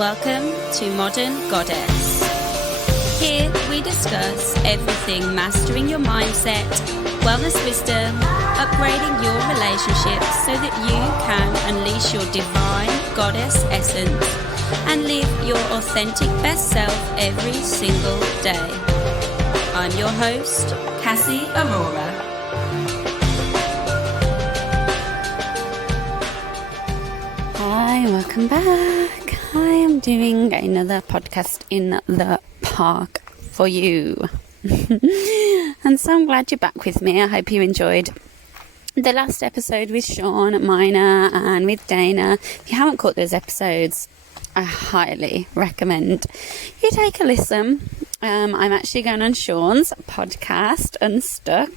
Welcome to Modern Goddess. Here we discuss everything mastering your mindset, wellness wisdom, upgrading your relationships so that you can unleash your divine goddess essence and live your authentic best self every single day. I'm your host, Cassie Aurora. Hi, welcome back. I am doing another podcast in the park for you. And so I'm glad you're back with me. I hope you enjoyed the last episode with Sean, Mina, and with Dana. If you haven't caught those episodes, I highly recommend you take a listen. I'm actually going on Sean's podcast, Unstuck,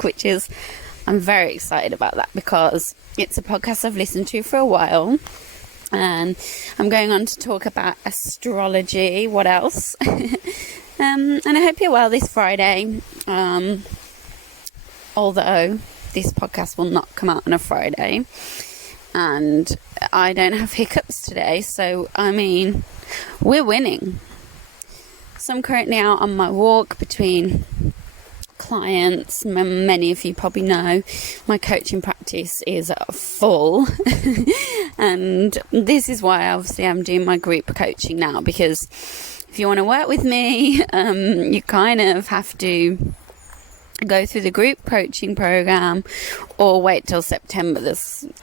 I'm very excited about that because it's a podcast I've listened to for a while. And I'm going on to talk about astrology. What else? And I hope you're well this Friday. Although this podcast will not come out on a Friday. And I don't have hiccups today. So, we're winning. So I'm currently out on my walk between clients. Many of you probably know my coaching practice is full. And this is why obviously I'm doing my group coaching now, because if you want to work with me, you kind of have to go through the group coaching program or wait till October.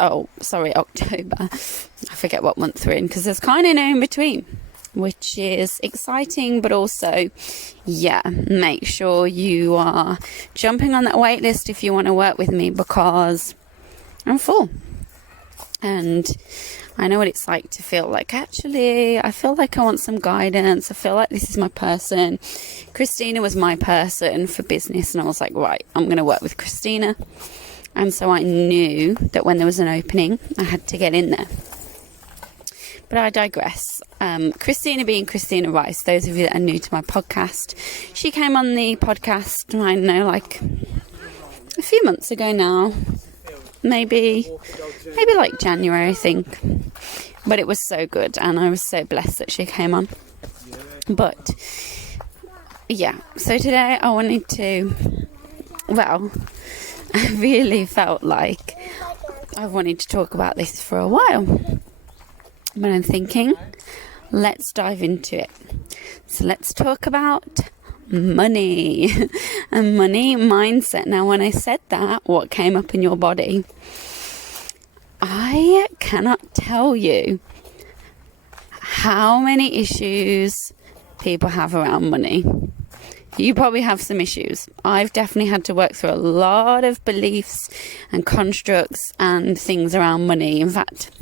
I forget what month we're in, because there's kind of no in between, which is exciting, but also, make sure you are jumping on that wait list if you want to work with me, because I'm full. And I know what it's like to feel like, actually, I feel like I want some guidance. I feel like this is my person. Christina was my person for business, and I was like, right, I'm going to work with Christina. And so I knew that when there was an opening, I had to get in there. But I digress. Christina being Christina Rice, those of you that are new to my podcast, she came on the podcast, I don't know, like a few months ago now. Maybe like January, I think. But it was so good, and I was so blessed that she came on. But, so today I wanted to, I really felt like I wanted to talk about this for a while. But I'm thinking, let's dive into it. So let's talk about money and money mindset. Now, when I said that, what came up in your body? I cannot tell you how many issues people have around money. You probably have some issues. I've definitely had to work through a lot of beliefs and constructs and things around money. In fact,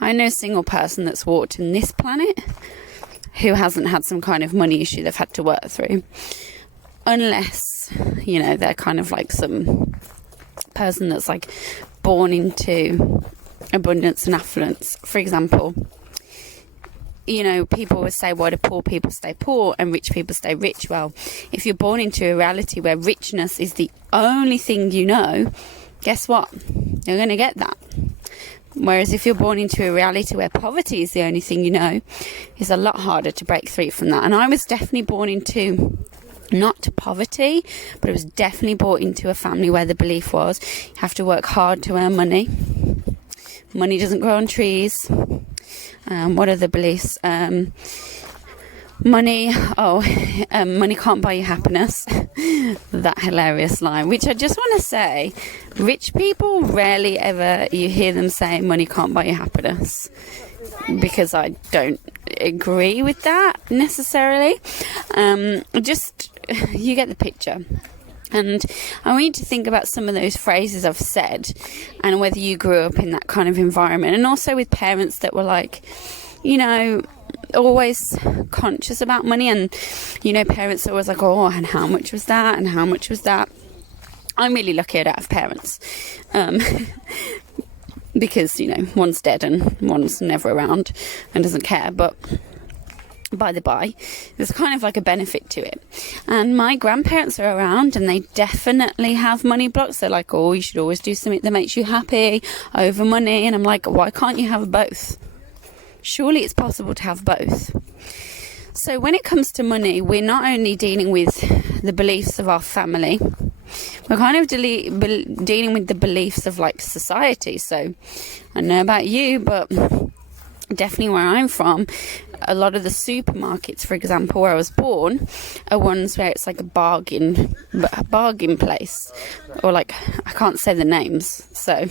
I know a single person that's walked in this planet who hasn't had some kind of money issue they've had to work through. Unless, they're kind of like some person that's like born into abundance and affluence. For example, people always say, why do poor people stay poor and rich people stay rich? Well, if you're born into a reality where richness is the only thing you know, guess what? You're going to get that. Whereas if you're born into a reality where poverty is the only thing you know, it's a lot harder to break free from that. And I was definitely born into not poverty, but it was definitely brought into a family where the belief was you have to work hard to earn money. Money doesn't grow on trees. What are the beliefs? Money can't buy you happiness. That hilarious line, which I just want to say, rich people rarely ever you hear them say money can't buy you happiness, because I don't agree with that necessarily. You get the picture. And I want you to think about some of those phrases I've said and whether you grew up in that kind of environment, and also with parents that were like, always conscious about money, and parents are always like, oh, and how much was that, and how much was that. I'm really lucky I don't have parents, because one's dead and one's never around and doesn't care. But by the by, there's kind of like a benefit to it. And my grandparents are around, and they definitely have money blocks. They're like, oh, you should always do something that makes you happy over money. And I'm like, why can't you have both? Surely it's possible to have both. So when it comes to money, we're not only dealing with the beliefs of our family, we're kind of dealing with the beliefs of like society. So I don't know about you, but definitely where I'm from, a lot of the supermarkets, for example, where I was born, are ones where it's like a bargain place, or like, I can't say the names, so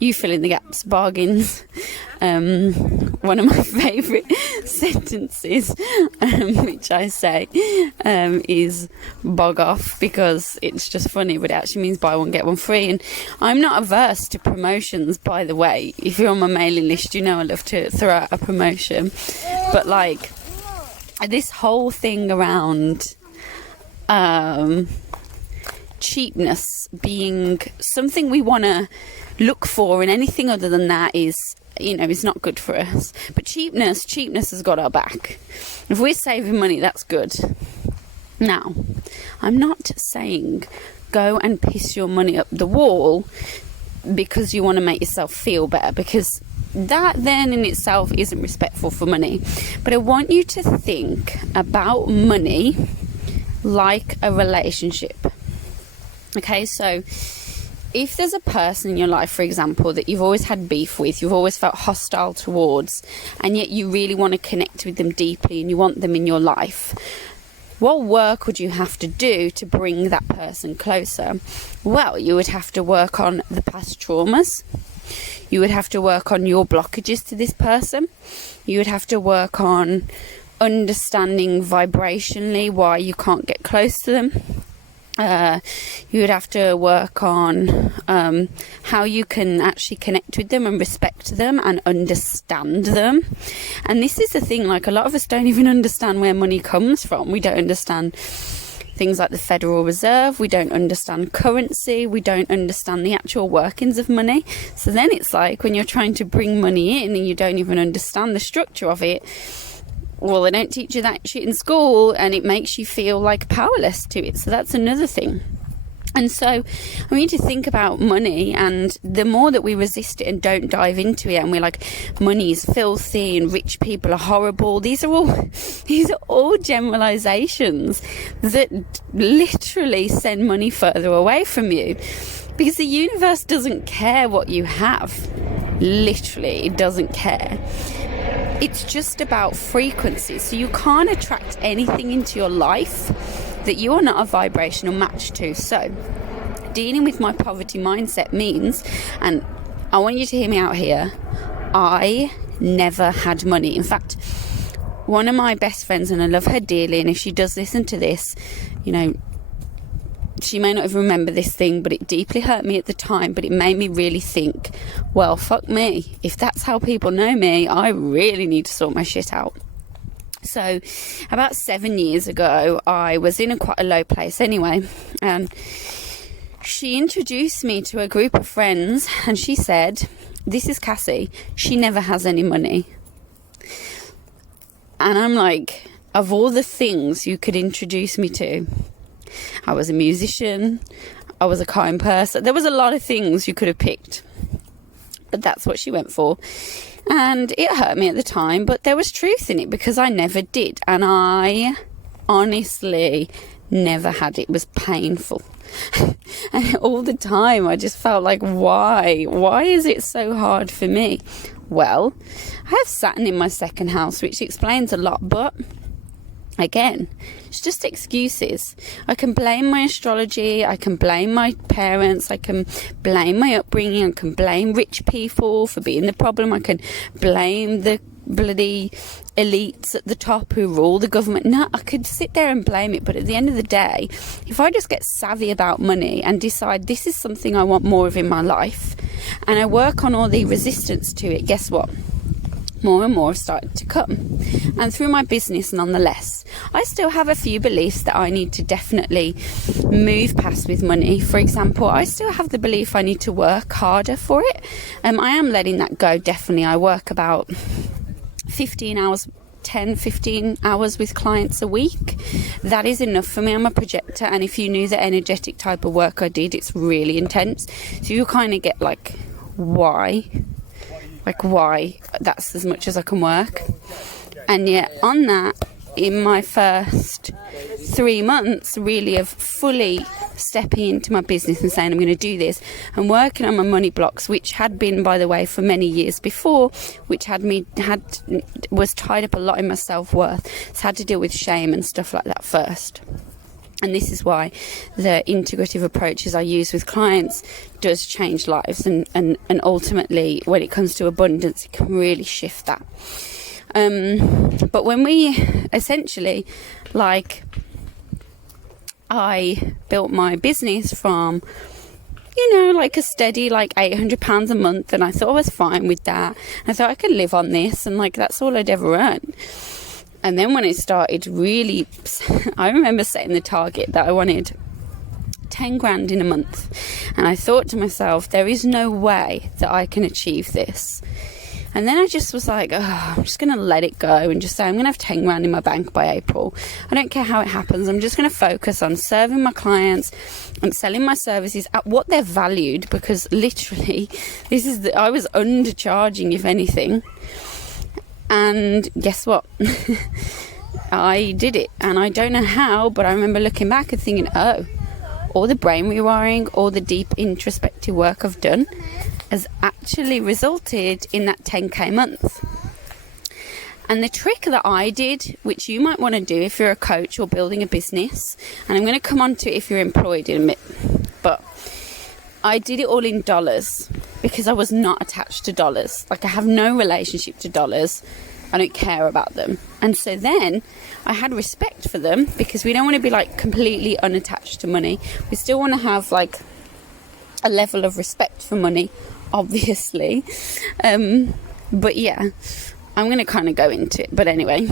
you fill in the gaps. Bargains. One of my favourite sentences, which I say, is bog off, because it's just funny, but it actually means buy one get one free. And I'm not averse to promotions, by the way. If you're on my mailing list, you know I love to throw out a promotion. But like this whole thing around cheapness being something we want to look for, and anything other than that is, is not good for us. But cheapness has got our back. If we're saving money, that's good. Now, I'm not saying go and piss your money up the wall because you want to make yourself feel better, because that then in itself isn't respectful for money. But I want you to think about money like a relationship. Okay, so if there's a person in your life, for example, that you've always had beef with, you've always felt hostile towards, and yet you really want to connect with them deeply and you want them in your life, what work would you have to do to bring that person closer? Well, you would have to work on the past traumas. You would have to work on your blockages to this person. You would have to work on understanding vibrationally why you can't get close to them. You would have to work on how you can actually connect with them and respect them and understand them. And this is the thing, like, a lot of us don't even understand where money comes from. We don't understand things like the Federal Reserve. We don't understand currency. We don't understand the actual workings of money. So then it's like when you're trying to bring money in and you don't even understand the structure of it, well, they don't teach you that shit in school, and it makes you feel like powerless to it. So that's another thing. And so we need to think about money, and the more that we resist it and don't dive into it, and we're like, money is filthy and rich people are horrible, these are all generalizations that literally send money further away from you, because the universe doesn't care what you have. Literally, it doesn't care. It's just about frequency. So you can't attract anything into your life that you are not a vibrational match to. So dealing with my poverty mindset means, and I want you to hear me out here, I never had money. In fact, one of my best friends, and I love her dearly, and if she does listen to this, she may not even remember this thing, but it deeply hurt me at the time. But it made me really think, well, fuck me. If that's how people know me, I really need to sort my shit out. So about 7 years ago, I was in quite a low place anyway, and she introduced me to a group of friends, and she said, this is Cassie, she never has any money. And I'm like, of all the things you could introduce me to, I was a musician, I was a kind person, there was a lot of things you could have picked, but that's what she went for. And it hurt me at the time, but there was truth in it, because I never did, and I honestly never had it. It was painful. And all the time I just felt like, why is it so hard for me? Well, I have Saturn in my second house, which explains a lot, but again, it's just excuses. I can blame my astrology, I can blame my parents, I can blame my upbringing, I can blame rich people for being the problem, I can blame the bloody elites at the top who rule the government. No, I could sit there and blame it, but at the end of the day, if I just get savvy about money and decide this is something I want more of in my life, and I work on all the resistance to it, guess what? More and more have started to come. And through my business, nonetheless, I still have a few beliefs that I need to definitely move past with money. For example, I still have the belief I need to work harder for it. I am letting that go, definitely. I work about 15 hours with clients a week. That is enough for me. I'm a projector, and if you knew the energetic type of work I did, it's really intense. So you kind of get like, why? like why that's as much as I can work. And yet on that, in my first 3 months really of fully stepping into my business and saying I'm going to do this and working on my money blocks, which had been, by the way, for many years before, which was tied up a lot in my self-worth, so I had to deal with shame and stuff like that first. And this is why the integrative approaches I use with clients does change lives, and ultimately when it comes to abundance, it can really shift that. But when we essentially, like, I built my business from, like a steady, like £800 a month, and I thought I was fine with that. I thought I could live on this, and like that's all I'd ever earn. And then when it started really, I remember setting the target that I wanted 10 grand in a month. And I thought to myself, there is no way that I can achieve this. And then I just was like, I'm just going to let it go and just say, I'm going to have 10 grand in my bank by April. I don't care how it happens. I'm just going to focus on serving my clients and selling my services at what they're valued, because literally I was undercharging, if anything. And guess what? I did it. And I don't know how, but I remember looking back and thinking, all the brain rewiring, all the deep introspective work I've done has actually resulted in that 10k month. And the trick that I did, which you might want to do if you're a coach or building a business, and I'm going to come on to it if you're employed in a minute, but I did it all in dollars because I was not attached to dollars. Like, I have no relationship to dollars. I don't care about them. And so then I had respect for them, because we don't want to be like completely unattached to money. We still want to have like a level of respect for money, obviously. But yeah, I'm going to kind of go into it. But anyway,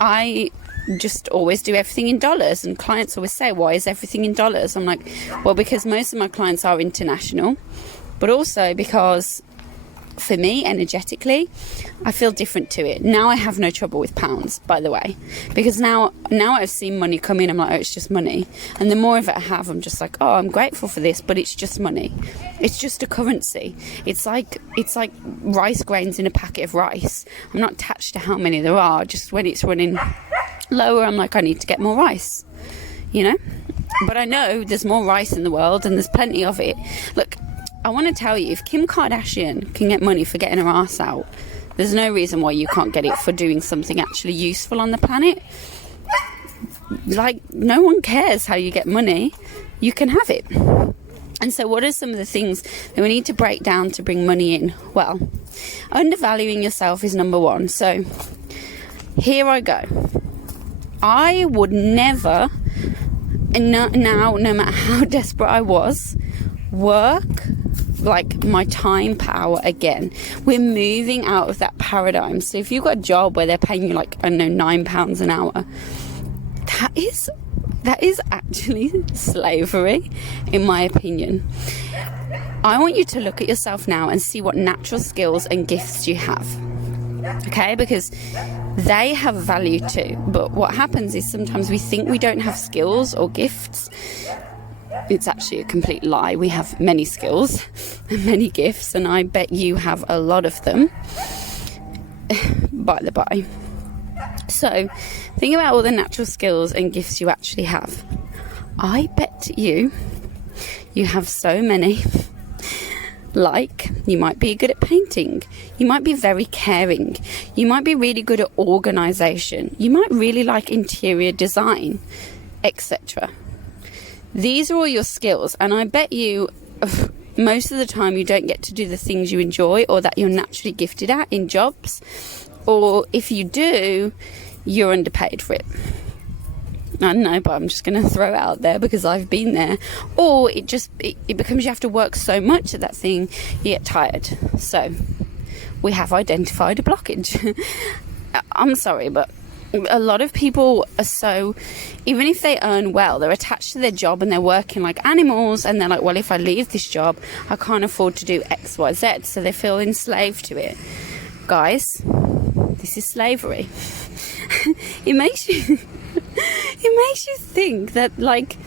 I just always do everything in dollars, and clients always say, why is everything in dollars? I'm like, well, because most of my clients are international, but also because for me, energetically, I feel different to it. Now I have no trouble with pounds, by the way, because now I've seen money come in, I'm like, it's just money. And the more of it I have, I'm just like, I'm grateful for this, but it's just money. It's just a currency. It's like rice grains in a packet of rice. I'm not attached to how many there are. Just when it's running lower, I'm like, I need to get more rice, but I know there's more rice in the world, and there's plenty of it. Look, I want to tell you, if Kim Kardashian can get money for getting her ass out, there's no reason why you can't get it for doing something actually useful on the planet. Like, no one cares how you get money. You can have it. And so what are some of the things that we need to break down to bring money in? Well, undervaluing yourself is number one. So here I go. I would never, now, no matter how desperate I was, work like my time power again. We're moving out of that paradigm. So if you've got a job where they're paying you like, I don't know, £9 an hour, that is actually slavery, in my opinion. I want you to look at yourself now and see what natural skills and gifts you have. Okay, because they have value too. But what happens is sometimes we think we don't have skills or gifts. It's actually a complete lie. We have many skills and many gifts, and I bet you have a lot of them, by the by. So think about all the natural skills and gifts you actually have. I bet you have so many. Like, you might be good at painting, you might be very caring, you might be really good at organisation, you might really like interior design, etc. These are all your skills, and I bet you most of the time you don't get to do the things you enjoy or that you're naturally gifted at in jobs, or if you do, you're underpaid for it. I don't know, but I'm just going to throw it out there because I've been there. Or it becomes you have to work so much at that thing, you get tired. So we have identified a blockage. I'm sorry, but a lot of people are so, even if they earn well, they're attached to their job and they're working like animals, and they're like, well, if I leave this job, I can't afford to do X, Y, Z. So they feel enslaved to it. Guys, this is slavery. It makes you think that, like,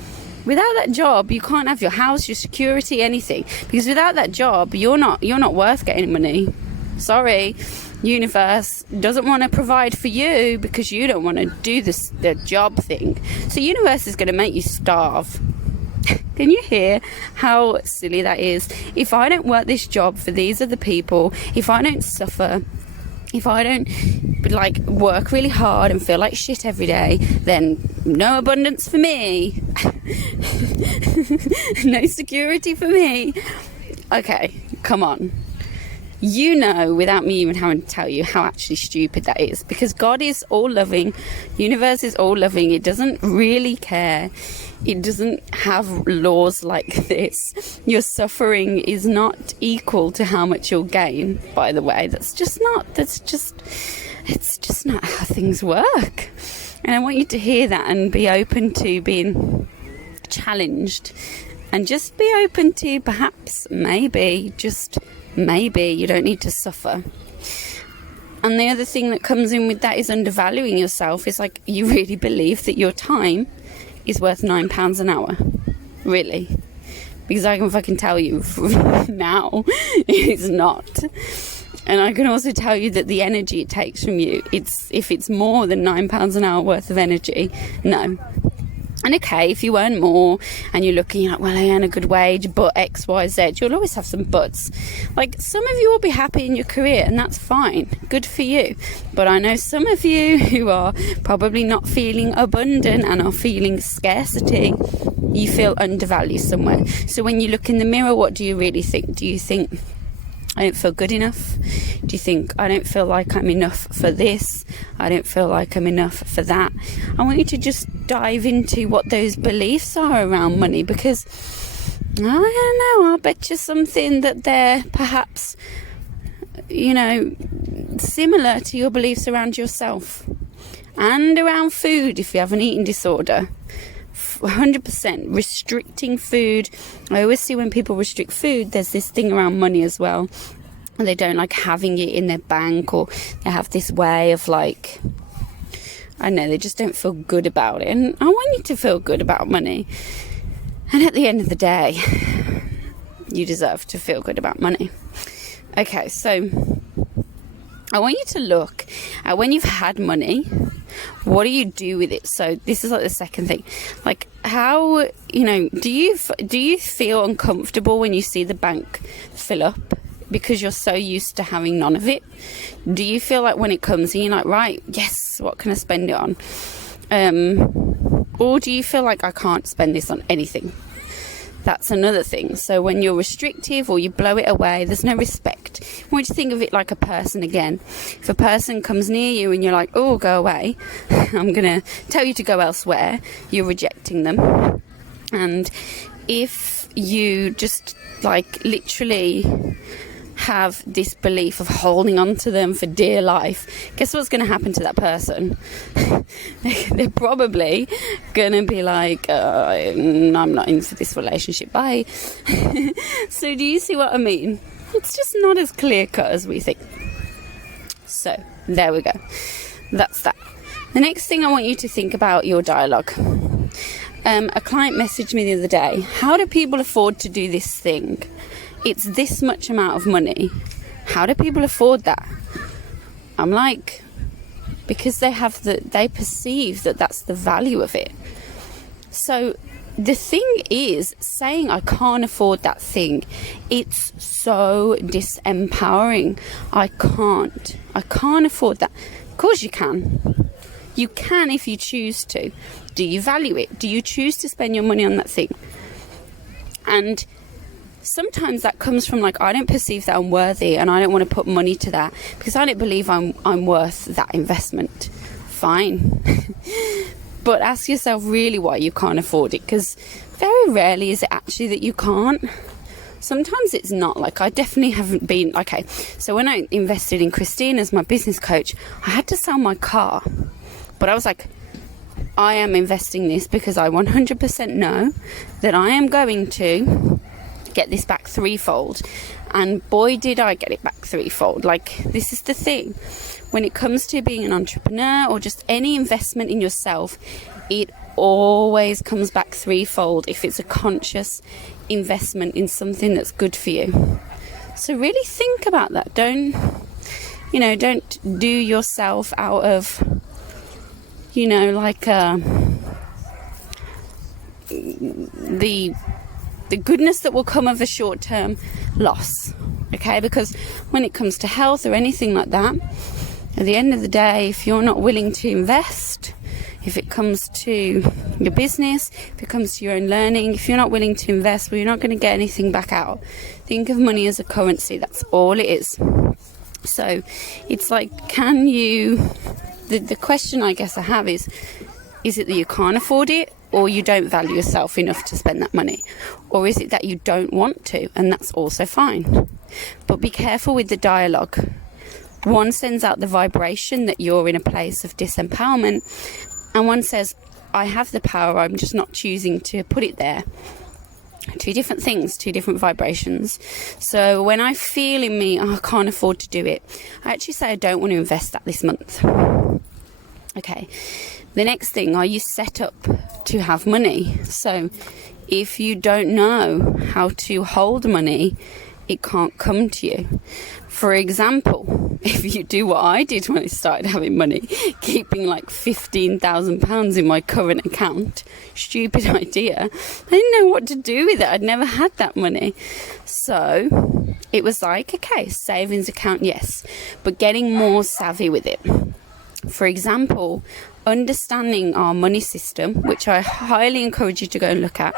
Without that job, you can't have your house, your security, anything. Because without that job, you're not worth getting money. Sorry, universe doesn't want to provide for you because you don't want to do the job thing. So universe is going to make you starve. Can you hear how silly that is? If I don't work this job for these other people, if I don't suffer, if I don't like work really hard and feel like shit every day, then no abundance for me. No security for me. Okay, come on. You know, without me even having to tell you, how actually stupid that is. Because God is all loving. Universe is all loving. It doesn't really care. It doesn't have laws like this. Your suffering is not equal to how much you'll gain, by the way. It's just not how things work. And I want you to hear that and be open to being challenged. And just be open to perhaps, maybe, just maybe you don't need to suffer. And the other thing that comes in with that is undervaluing yourself. It's like you really believe that your time is worth £9 an hour. Really? Because I can fucking tell you now it's not. And I can also tell you that the energy it takes from you, if it's more than £9 an hour worth of energy, no. And okay, if you earn more and you're looking at, well, I earn a good wage, but X, Y, Z, you'll always have some buts. Like, some of you will be happy in your career, and that's fine. Good for you. But I know some of you who are probably not feeling abundant and are feeling scarcity. You feel undervalued somewhere. So when you look in the mirror, what do you really think? Do you think, I don't feel good enough? Do you think, I don't feel like I'm enough for this? I don't feel like I'm enough for that? I want you to just dive into what those beliefs are around money, because I don't know, I'll bet you something that they're perhaps, similar to your beliefs around yourself and around food if you have an eating disorder. 100% restricting food. I always see when people restrict food, there's this thing around money as well. They don't like having it in their bank, or they have this way of like, I don't know, they just don't feel good about it. And I want you to feel good about money. And at the end of the day, you deserve to feel good about money. Okay, so I want you to look at when you've had money, what do you do with it? So this is like the second thing. Like, how, do you feel uncomfortable when you see the bank fill up because you're so used to having none of it? Do you feel like when it comes in, you're like, right, yes, what can I spend it on? Or do you feel like I can't spend this on anything? That's another thing. So when you're restrictive or you blow it away, there's no respect. I want you to think of it like a person again. If a person comes near you and you're like, oh, go away, I'm going to tell you to go elsewhere, you're rejecting them. And if you just like literally have this belief of holding on to them for dear life, guess what's going to happen to that person? They're probably going to be like, I'm not in for this relationship, bye. So do you see what I mean? It's just not as clear cut as we think. So there we go. That's that. The next thing I want you to think about your dialogue. A client messaged me the other day, how do people afford to do this thing? It's this much amount of money. How do people afford that? I'm like, because they perceive that that's the value of it. So the thing is, saying I can't afford that thing, it's so disempowering. I can't afford that. Of course you can. You can if you choose to. Do you value it? Do you choose to spend your money on that thing? And sometimes that comes from like, I don't perceive that I'm worthy and I don't want to put money to that because I don't believe I'm worth that investment. Fine. But ask yourself really why you can't afford it, because very rarely is it actually that you can't. Sometimes it's not. Like, I definitely haven't been, okay, so when I invested in Christine as my business coach, I had to sell my car. But I was like, I am investing this because I 100% know that I am going to get this back threefold. And boy, did I get it back threefold. Like, this is the thing. When it comes to being an entrepreneur or just any investment in yourself, it always comes back threefold if it's a conscious investment in something that's good for you. So really think about that. Don't do yourself out of, the goodness that will come of a short-term loss. Okay, because when it comes to health or anything like that, at the end of the day, if you're not willing to invest, if it comes to your business, if it comes to your own learning, if you're not willing to invest, well, you're not going to get anything back out. Think of money as a currency. That's all it is. So it's like, the question I guess I have is it that you can't afford it, or you don't value yourself enough to spend that money? Or is it that you don't want to? And that's also fine. But be careful with the dialogue. One sends out the vibration that you're in a place of disempowerment, and one says, I have the power, I'm just not choosing to put it there. Two different things, two different vibrations. So when I feel in me, I can't afford to do it, I actually say I don't want to invest that this month. Okay. The next thing, are you set up to have money? So if you don't know how to hold money, it can't come to you. For example, if you do what I did when I started having money, keeping like £15,000 in my current account, stupid idea. I didn't know what to do with it. I'd never had that money. So it was like, okay, savings account, yes, but getting more savvy with it. For example, understanding our money system, which I highly encourage you to go and look at.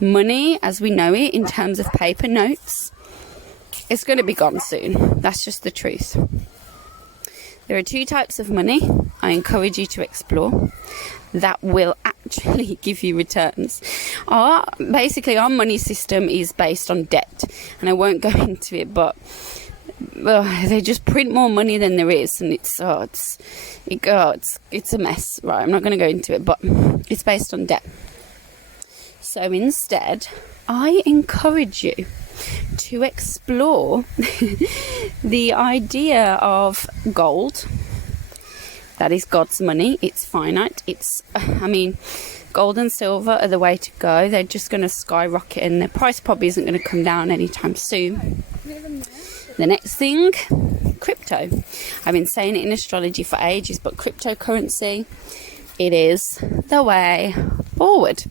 Money, as we know it, in terms of paper notes, it's going to be gone soon. That's just the truth. There are two types of money I encourage you to explore that will actually give you returns. Our money system is based on debt, and I won't go into it, but they just print more money than there is, and it's a mess. Right, I'm not going to go into it, but it's based on debt. So instead, I encourage you to explore the idea of gold. That is God's money. It's finite. Gold and silver are the way to go. They're just going to skyrocket, and their price probably isn't going to come down anytime soon. The next thing, crypto. I've been saying it in astrology for ages, but cryptocurrency, it is the way forward.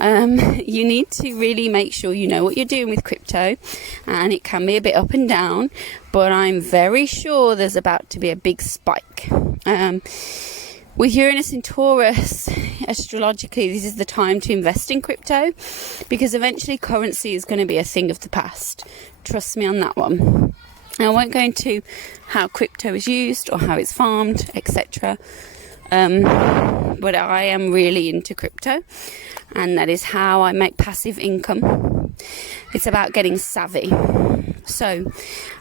You need to really make sure you know what you're doing with crypto, and it can be a bit up and down, but I'm very sure there's about to be a big spike. With Uranus in Taurus, astrologically, this is the time to invest in crypto, because eventually currency is going to be a thing of the past. Trust me on that one. I won't go into how crypto is used or how it's farmed, etc. But I am really into crypto, and that is how I make passive income. It's about getting savvy. So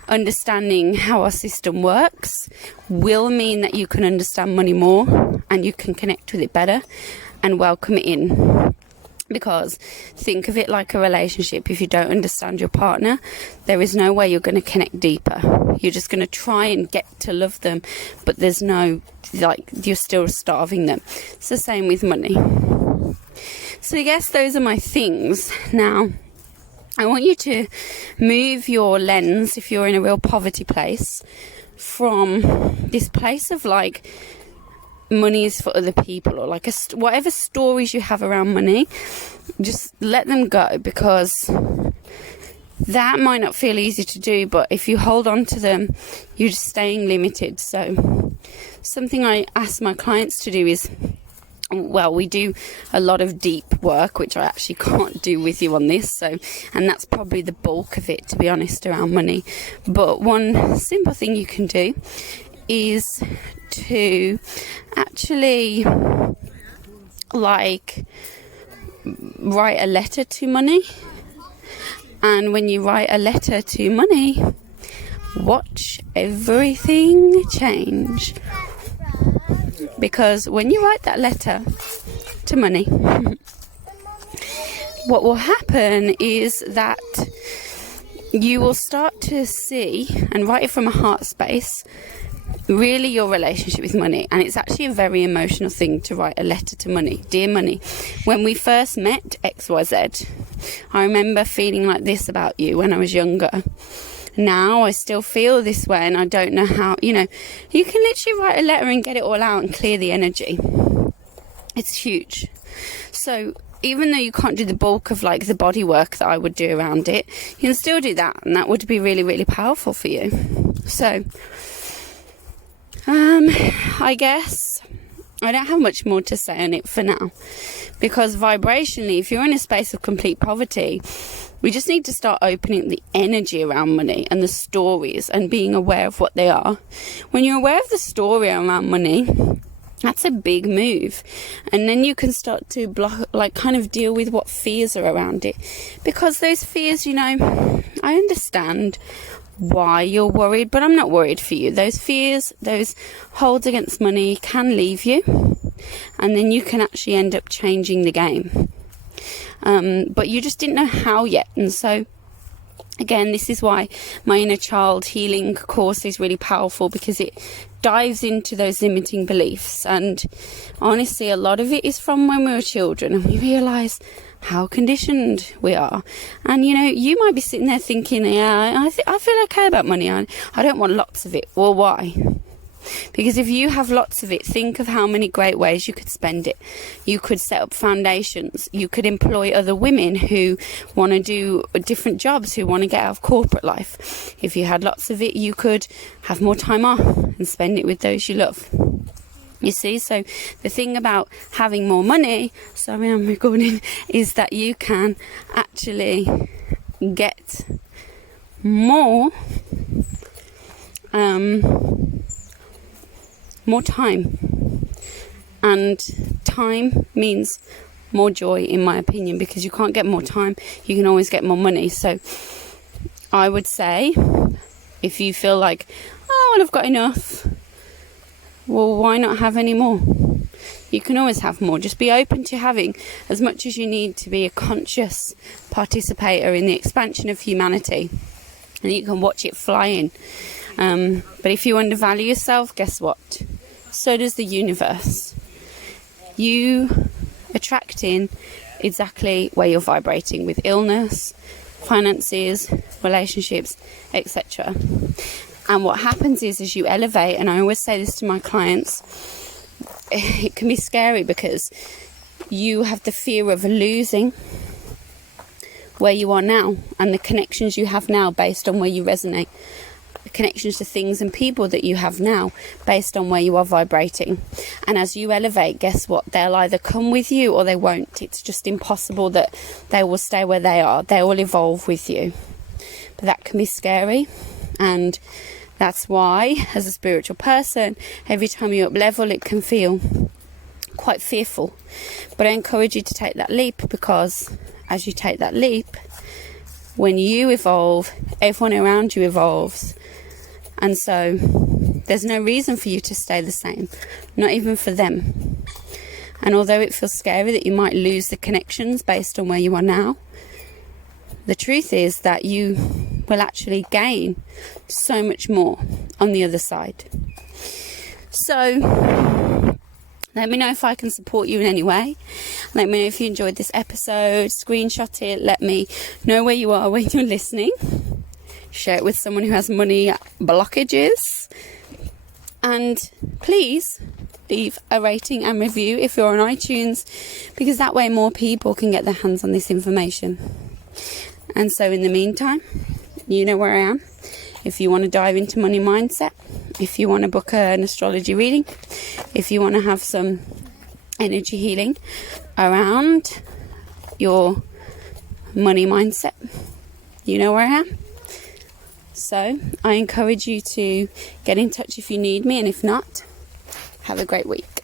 understanding how our system works will mean that you can understand money more, and you can connect with it better and welcome it in. Because think of it like a relationship. If you don't understand your partner, there is no way you're going to connect deeper. You're just going to try and get to love them, but there's no, you're still starving them. It's the same with money. So I guess those are my things. Now, I want you to move your lens, if you're in a real poverty place, from this place of money is for other people, or whatever stories you have around money, just let them go, because that might not feel easy to do, but if you hold on to them, you're just staying limited. So something I ask my clients to do is, we do a lot of deep work, which I actually can't do with you on this, and that's probably the bulk of it, to be honest, around money. But one simple thing you can do is to actually write a letter to money. And when you write a letter to money, watch everything change. Because when you write that letter to money, what will happen is that you will start to see, and write it from a heart space, really your relationship with money. And it's actually a very emotional thing to write a letter to money. Dear money, when we first met XYZ, I remember feeling like this about you when I was younger. Now I still feel this way, and I don't know how. You can literally write a letter and get it all out and clear the energy. It's huge. So even though you can't do the bulk of like the body work that I would do around it, you can still do that, and that would be really, really powerful for you. So I guess I don't have much more to say on it for now, because vibrationally, if you're in a space of complete poverty, we just need to start opening the energy around money and the stories and being aware of what they are. When you're aware of the story around money, that's a big move. And then you can start to kind of deal with what fears are around it. Because those fears, I understand why you're worried, but I'm not worried for you. Those fears, those holds against money can leave you, and then you can actually end up changing the game. But you just didn't know how yet. And so again, this is why my inner child healing course is really powerful, because it dives into those limiting beliefs. And honestly, a lot of it is from when we were children, and we realize how conditioned we are. And you might be sitting there thinking, I feel okay about money, I don't want lots of it. Well, why? Because if you have lots of it, think of how many great ways you could spend it. You could set up foundations. You could employ other women who want to do different jobs, who want to get out of corporate life. If you had lots of it, you could have more time off and spend it with those you love. You see, so the thing about having more money, sorry I'm recording, is that you can actually get more time. And time means more joy, in my opinion, because you can't get more time, you can always get more money. So I would say, if you feel like, well, I've got enough, well, why not have any more? You can always have more. Just be open to having as much as you need to be a conscious participator in the expansion of humanity, and you can watch it fly in. But if you undervalue yourself, guess what? So does the universe. You attract in exactly where you're vibrating, with illness, finances, relationships, etc. And what happens is, as you elevate, and I always say this to my clients, it can be scary because you have the fear of losing where you are now and the connections you have now based on where you resonate. The connections to things and people that you have now based on where you are vibrating. And as you elevate, guess what? They'll either come with you or they won't. It's just impossible that they will stay where they are. They will evolve with you. But that can be scary, and that's why, as a spiritual person, every time you up level, it can feel quite fearful. But I encourage you to take that leap, because as you take that leap, when you evolve, everyone around you evolves. And so there's no reason for you to stay the same, not even for them. And although it feels scary that you might lose the connections based on where you are now, the truth is that you will actually gain so much more on the other side. So let me know if I can support you in any way. Let me know if you enjoyed this episode. Screenshot it. Let me know where you are when you're listening. Share it with someone who has money blockages. And please leave a rating and review if you're on iTunes, because that way more people can get their hands on this information. And so in the meantime, you know where I am. If you want to dive into money mindset, if you want to book an astrology reading, if you want to have some energy healing around your money mindset, you know where I am. So I encourage you to get in touch if you need me, and if not, have a great week.